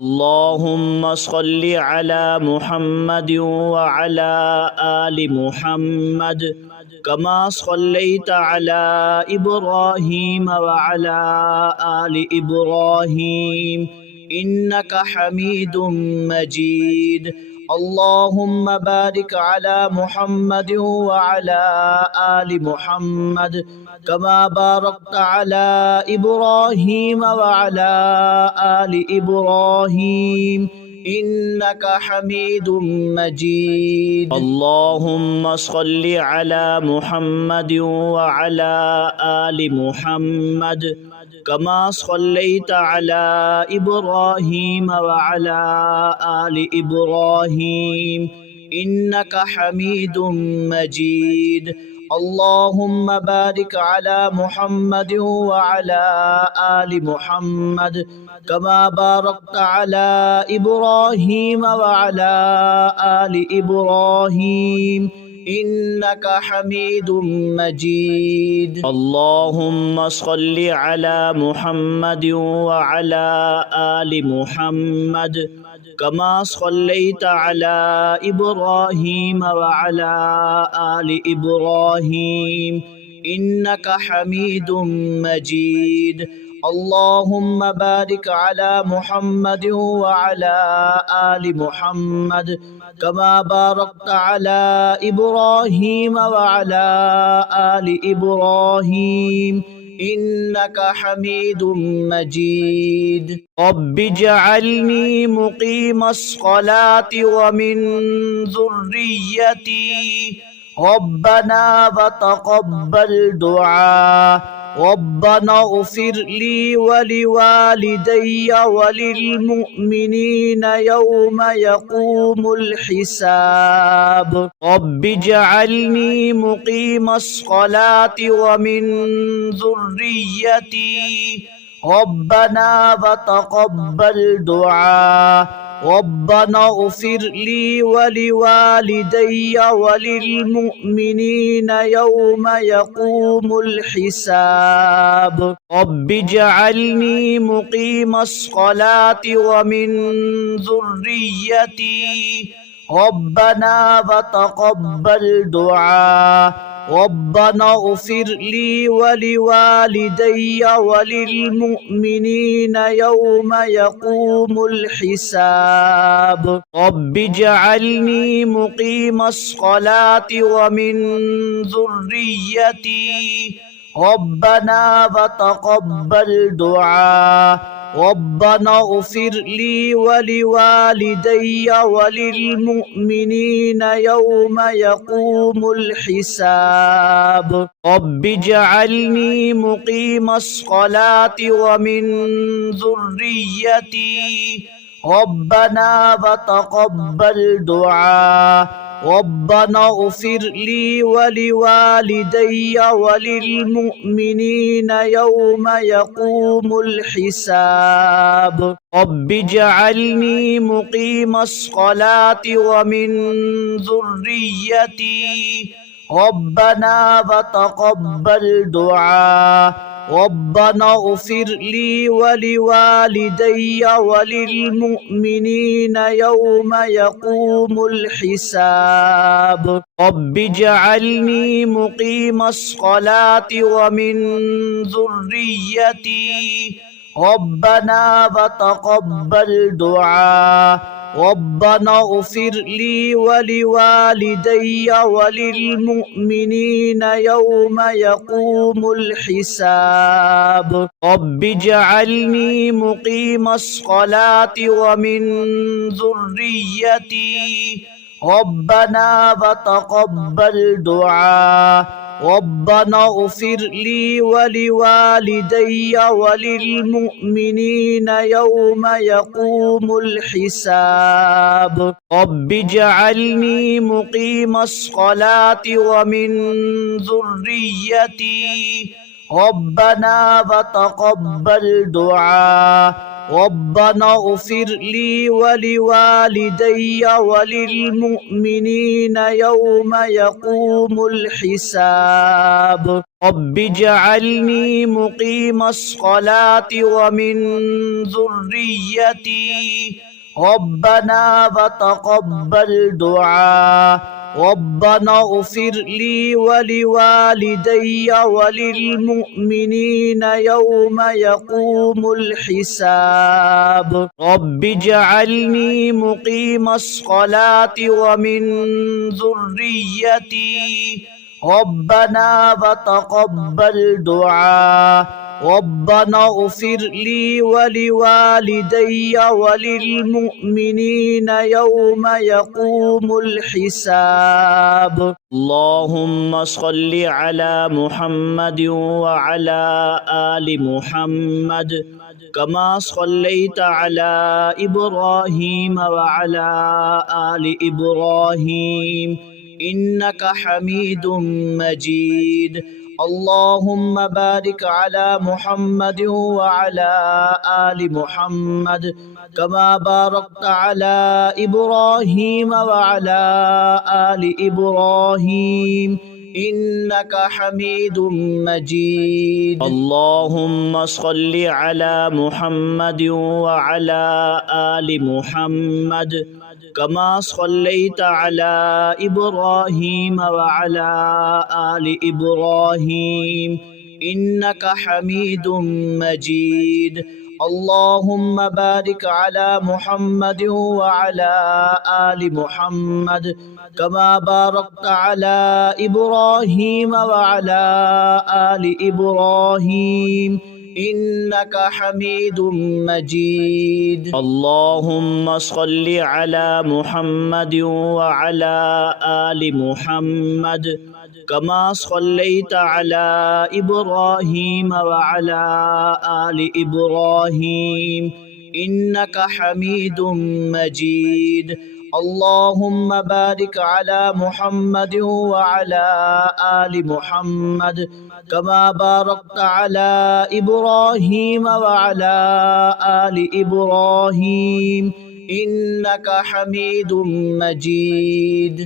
اللهم صل على محمد وعلى آل محمد كما صليت على إبراهيم وعلى آل إبراهيم إنك حميد مجيد. اللهم بارك على محمد وعلى آل محمد كما باركت على إبراهيم وعلى آل إبراهيم إنك حميد مجيد. اللهم صل على محمد وعلى آل محمد كما صليت على إبراهيم وعلى آل إبراهيم إنك حميد مجيد. اللهم بارك على محمد وعلى آل محمد كما باركت على إبراهيم وعلى آل إبراهيم إنك حميد مجيد. اللهم صل على محمد وعلى آل محمد كما صليت على إبراهيم وعلى آل إبراهيم إنك حميد مجيد. اللهم بارك على محمد وعلى آل محمد كما باركت على إبراهيم وعلى آل إبراهيم إنك حميد مجيد. رب اجعلني مقيم الصلاة ومن ذريتي ربنا وتقبل دعاء. ربنا اغفر لي ولوالدي وللمؤمنين يوم يقوم الحساب. رب اجعلني مقيم الصلاة ومن ذريتي ربنا وتقبل دعاء. ربنا اغفر لي ولوالدي وللمؤمنين يوم يقوم الحساب. رب اجعلني مقيم الصلاة ومن ذريتي ربنا وتقبل دعاء. ربنا اغفر لي ولوالدي وللمؤمنين يوم يقوم الحساب. رب اجعلني مقيم الصلاة ومن ذريتي ربنا وتقبل دعاء. ربنا اغفر لي ولوالدي وللمؤمنين يوم يقوم الحساب. رب اجعلني مقيم الصلاة ومن ذريتي ربنا وتقبل دعاء. ربنا اغفر لي ولوالدي وللمؤمنين يوم يقوم الحساب. رب اجعلني مقيم الصلاة ومن ذريتي ربنا وتقبل دعاء. ربنا اغفر لي ولوالدي وللمؤمنين يوم يقوم الحساب. رب اجعلني مقيم الصلاة ومن ذريتي ربنا وتقبل دعاء. ربنا اغفر لي ولوالدي وللمؤمنين يوم يقوم الحساب. رب اجعلني مقيم الصلاة ومن ذريتي ربنا وتقبل دعاء. ربنا اغفر لي ولوالدي وللمؤمنين يوم يقوم الحساب. رب اجعلني مقيم الصلاة ومن ذريتي ربنا وتقبل دعاء ربنا اغفر لي ولوالدي وللمؤمنين يوم يقوم الحساب رب اجعلني مقيم الصلاة ومن ذريتي ربنا وتقبل دعاء ربنا اغفر لي ولوالدي وللمؤمنين يوم يقوم الحساب رب اجعلني مقيم الصلاة ومن ذريتي ربنا وتقبل دعاء ربنا اغفر لي ولوالدي وللمؤمنين يوم يقوم الحساب اللهم صل على محمد وعلى آل محمد كما صليت على إبراهيم وعلى آل إبراهيم إنك حميد مجيد اللهم بارك على محمد وعلى آل محمد كما باركت على إبراهيم وعلى آل إبراهيم إنك حميد مجيد اللهم صل على محمد وعلى آل محمد كما صليت على إبراهيم وعلى آل إبراهيم إنك حميد مجيد اللهم بارك على محمد وعلى آل محمد كما باركت على إبراهيم وعلى آل إبراهيم إنك حميد مجيد اللهم صل على محمد وعلى آل محمد كما صليت على إبراهيم وعلى آل إبراهيم إنك حميد مجيد اللهم بارك على محمد وعلى آل محمد كما باركت على إبراهيم وعلى آل إبراهيم إنك حميد مجيد